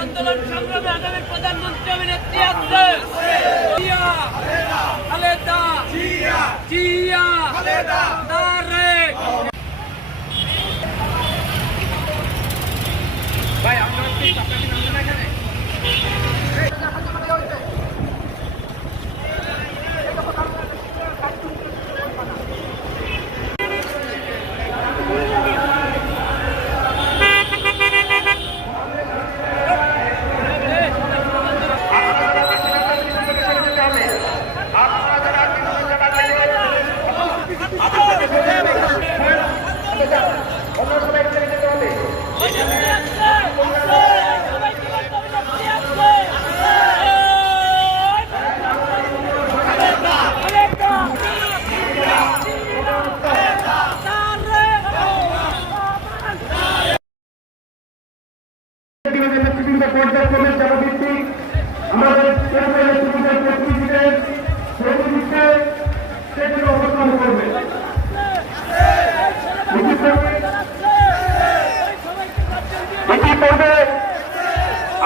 আন্দোলন সংগ্রামে আগামী প্রধানমন্ত্রী অভিনেত্রী আছে খালেদা জিয়া তারেক। ভাই আমরা কি আপনাকে নামবেন না এখানে? পর্যায়ক্রমে জনভিত্তিক আমাদের অবস্থান করবে।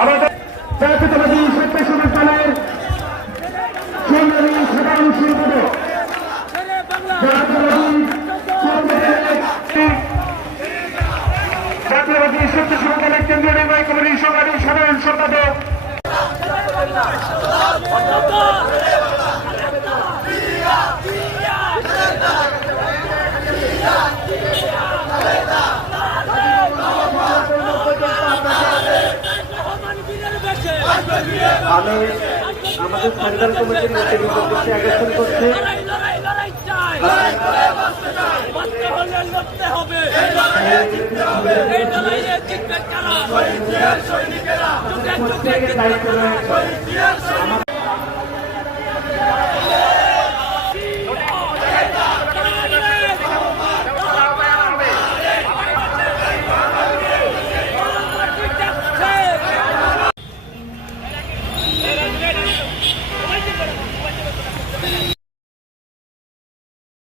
আমাদের জাতীয়তাবাদী স্বেচ্ছাসেবক দলের সংগ্রামী সাধারণ সম্পাদক জাতীয়তাবাদী স্বেচ্ছাসেবক দলের কেন্দ্রীয় নির্বাহী কমিটির সংগ্রামী সাধারণ সম্পাদক আমি আমাদের সেন্ট্রাল কমিটির নেতৃত্ব আকর্ষণ করছি। দায়িত্ব